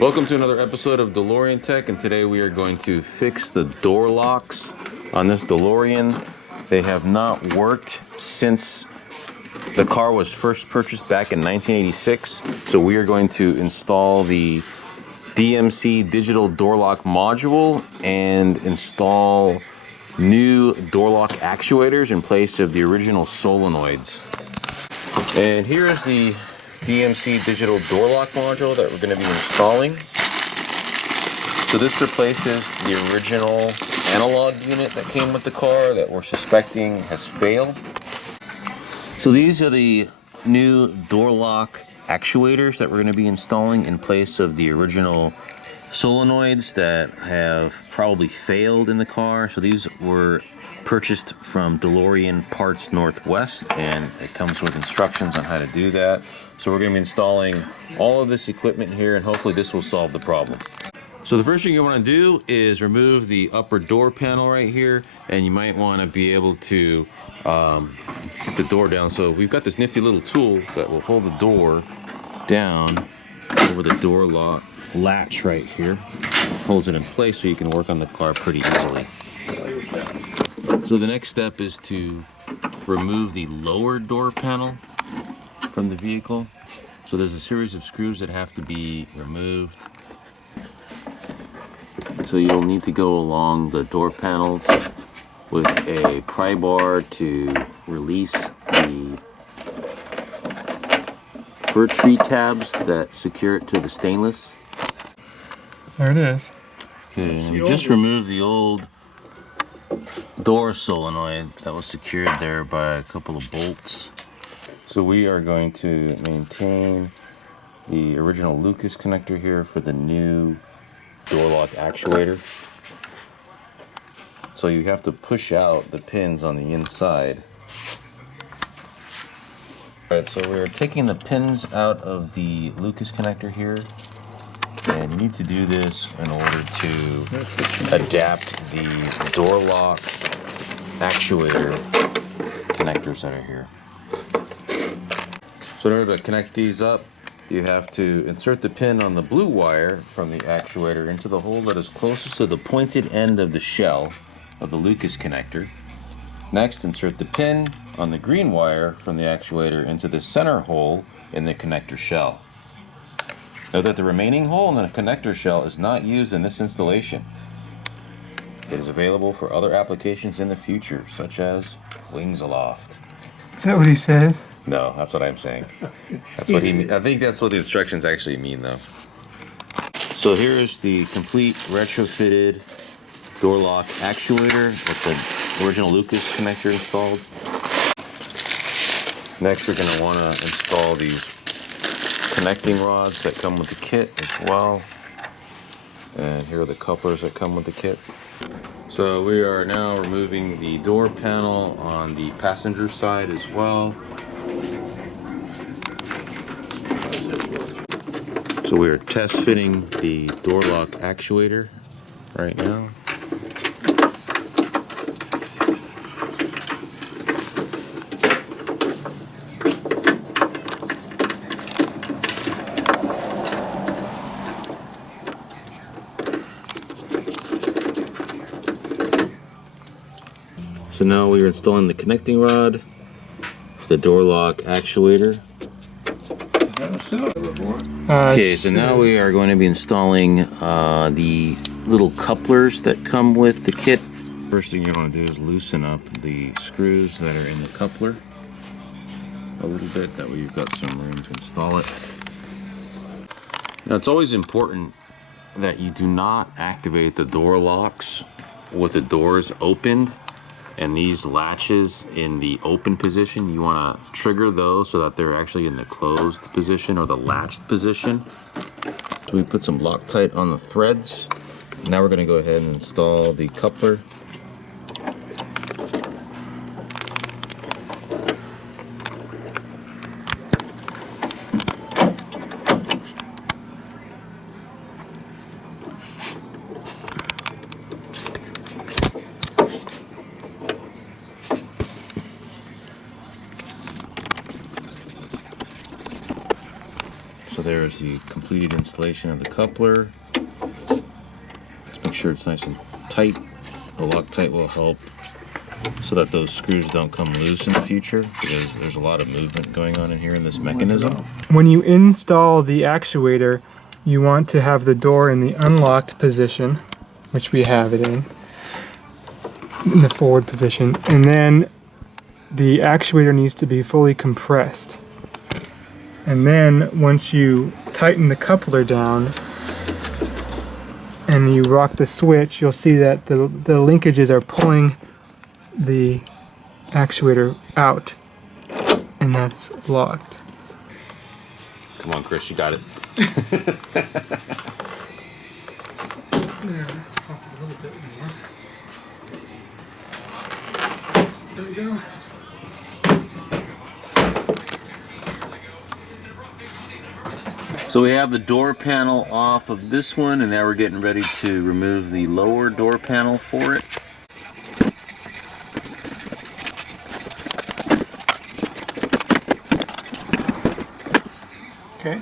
Welcome to another episode of DeLorean Tech, and today we are going to fix the door locks on this DeLorean. They have not worked since the car was first purchased back in 1986, so we are going to install the DMC digital door lock module and install new door lock actuators in place of the original solenoids. And here is the DMC digital door lock module that we're going to be installing. So this replaces the original analog unit that came with the car that we're suspecting has failed. So these are the new door lock actuators that we're going to be installing in place of the original solenoids that have probably failed in the car. So these were purchased from DeLorean Parts Northwest, and it comes with instructions on how to do that. So we're going to be installing all of this equipment here, and hopefully this will solve the problem. So the first thing you want to do is remove the upper door panel right here, and you might want to be able to get the door down. So we've got this nifty little tool that will hold the door down over the door lock latch right here. Holds it in place so you can work on the car pretty easily. So the next step is to remove the lower door panel from the vehicle. So there's a series of screws that have to be removed. So you'll need to go along the door panels with a pry bar to release the fir tree tabs that secure it to the stainless. There it is. Okay, and we just removed the old door solenoid that was secured there by a couple of bolts. So we are going to maintain the original Lucas connector here for the new door lock actuator. So you have to push out the pins on the inside. Alright, so we're taking the pins out of the Lucas connector here, and you need to do this in order to adapt the door lock actuator connectors that are here. So in order to connect these up, you have to insert the pin on the blue wire from the actuator into the hole that is closest to the pointed end of the shell of the Lucas connector. Next, insert the pin on the green wire from the actuator into the center hole in the connector shell. Note that the remaining hole in the connector shell is not used in this installation. It is available for other applications in the future, such as wings aloft. Is that what he said? No, that's what I'm saying. That's what he. I think that's what the instructions actually mean, though. So here's the complete retrofitted door lock actuator with the original Lucas connector installed. Next, we're going to want to install these connecting rods that come with the kit as well. And here are the couplers that come with the kit. So we are now removing the door panel on the passenger side as well. So we are test fitting the door lock actuator right now. So now we are installing the connecting rod for the door lock actuator. Okay, so now we are going to be installing the little couplers that come with the kit. First thing you want to do is loosen up the screws that are in the coupler a little bit. That way you've got some room to install it. Now it's always important that you do not activate the door locks with the doors opened and these latches in the open position. You want to trigger those so that they're actually in the closed position or the latched position. So we put some Loctite on the threads. Now we're going to go ahead and install the coupler. So there's the completed installation of the coupler. Let's make sure it's nice and tight. The Loctite will help so that those screws don't come loose in the future, because there's a lot of movement going on in here in this mechanism. When you install the actuator, you want to have the door in the unlocked position, which we have it in the forward position, and then the actuator needs to be fully compressed. And then once you tighten the coupler down and you rock the switch, you'll see that the linkages are pulling the actuator out, and that's locked. Come on, Chris, you got it. There, pop it a little bit more. There we go. So we have the door panel off of this one, and now we're getting ready to remove the lower door panel for it. Okay.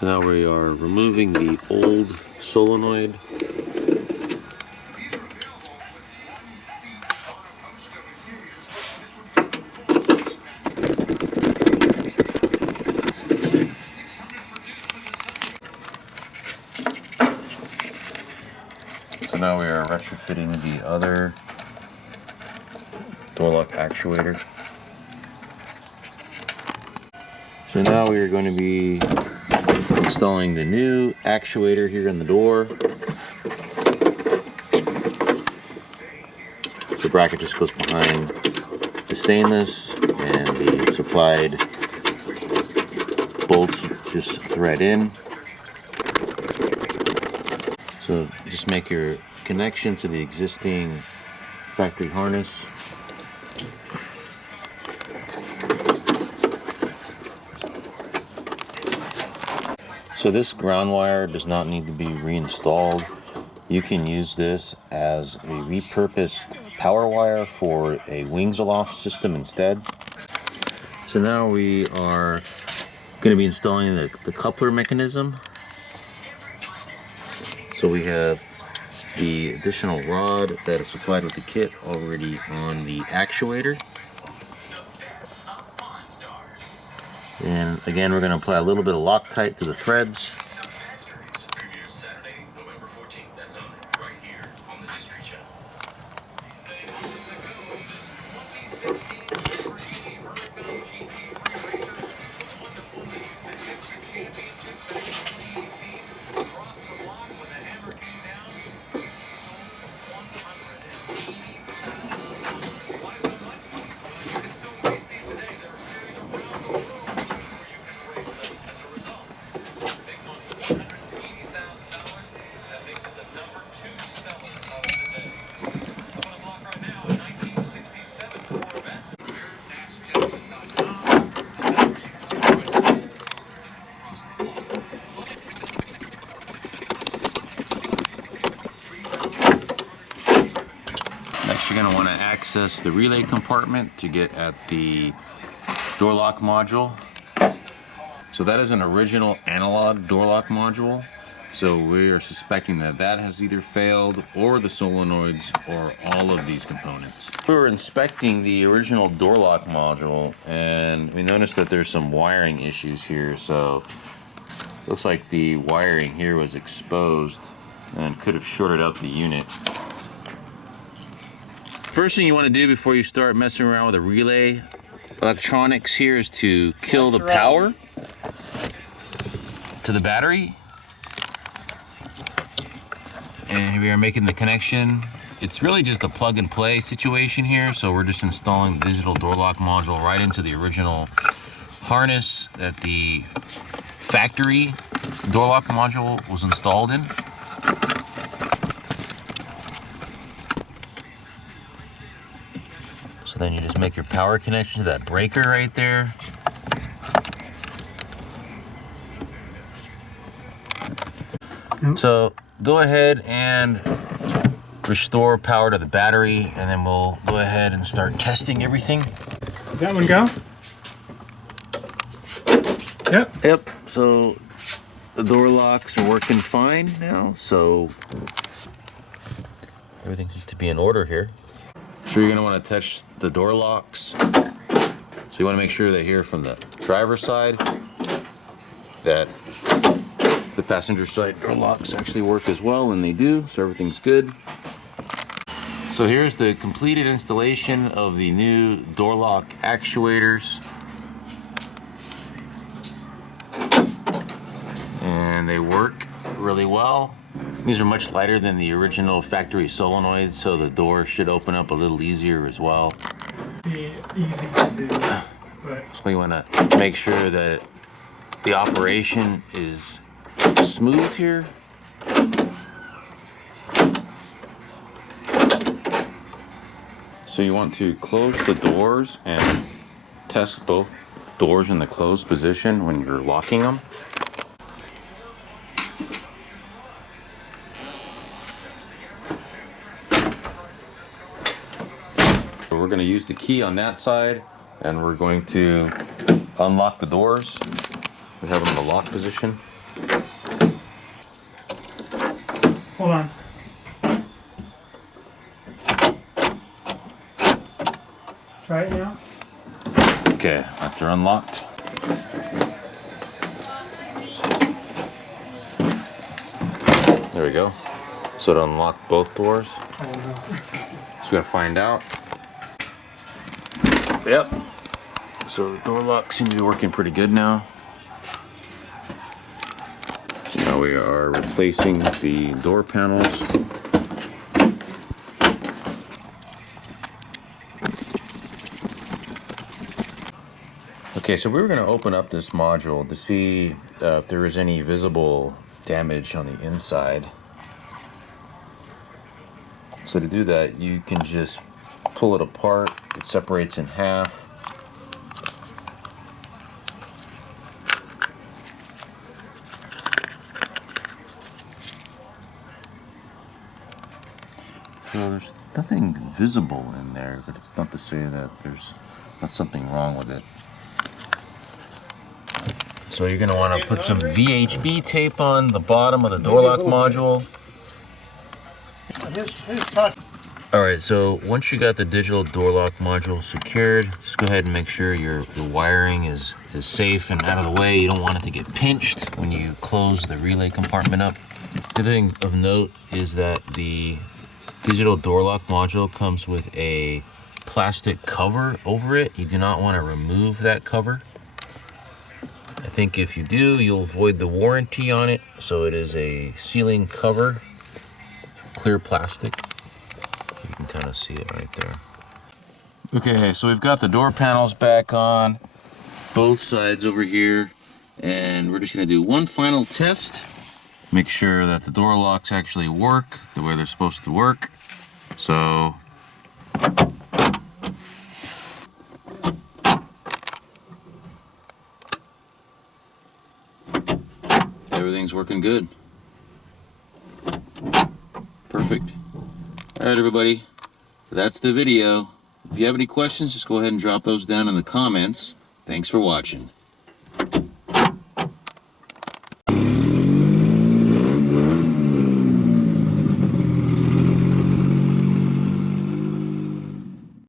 So now we are removing the old solenoid. So now we are retrofitting the other door lock actuator. So now we are going to be installing the new actuator here in the door. The bracket just goes behind the stainless, and the supplied bolts just thread in. So just make your connection to the existing factory harness. So this ground wire does not need to be reinstalled. You can use this as a repurposed power wire for a wings aloft system instead. So now we are going to be installing the coupler mechanism. So we have the additional rod that is supplied with the kit already on the actuator. And again, we're going to apply a little bit of Loctite to the threads. Next, you're going to want to access the relay compartment to get at the door lock module. So that is an original analog door lock module. So we are suspecting that that has either failed, or the solenoids, or all of these components. We were inspecting the original door lock module, and we noticed that there's some wiring issues here. So looks like the wiring here was exposed and could have shorted out the unit. First thing you want to do before you start messing around with the relay electronics here is to kill the power to the battery. And we are making the connection. It's really just a plug and play situation here, so we're just installing the digital door lock module right into the original harness that the factory door lock module was installed in. So then you just make your power connection to that breaker right there. So go ahead and restore power to the battery, and then we'll go ahead and start testing everything. Did that one go? Yep. Yep, so the door locks are working fine now, so everything seems to be in order here. So you're gonna wanna touch the door locks. So you wanna make sure that here from the driver's side, that the passenger side door locks actually work as well, and they do, so everything's good. So here's the completed installation of the new door lock actuators. And they work really well. These are much lighter than the original factory solenoids, so the door should open up a little easier as well. Be easy to do, but So you want to make sure that the operation is smooth here. So you want to close the doors and test both doors in the closed position when you're locking them. We're going to use the key on that side, and we're going to unlock the doors. We have them in the lock position. hold on. Try it now. Okay, that's are unlocked. There we go. So to unlock both doors. I don't know. So we gotta find out. Yep. So the door lock seems to be working pretty good now. So now we are replacing the door panels. Okay, so we were going to open up this module to see if there was any visible damage on the inside. So to do that, you can just pull it apart. It separates in half. So there's nothing visible in there, but it's not to say that there's not something wrong with it. So you're going to want to put some VHB tape on the bottom of the door lock module. Alright, so once you got the digital door lock module secured, just go ahead and make sure your wiring is safe and out of the way. You don't want it to get pinched when you close the relay compartment up. The other thing of note is that the digital door lock module comes with a plastic cover over it. You do not want to remove that cover. I think if you do, you'll void the warranty on it. So it is a sealing cover, clear plastic. You can kind of see it right there. Okay, so we've got the door panels back on both sides over here, and we're just going to do one final test. Make sure that the door locks actually work the way they're supposed to work. So everything's working good. Perfect. All right, everybody, that's the video. If you have any questions, just go ahead and drop those down in the comments. Thanks for watching.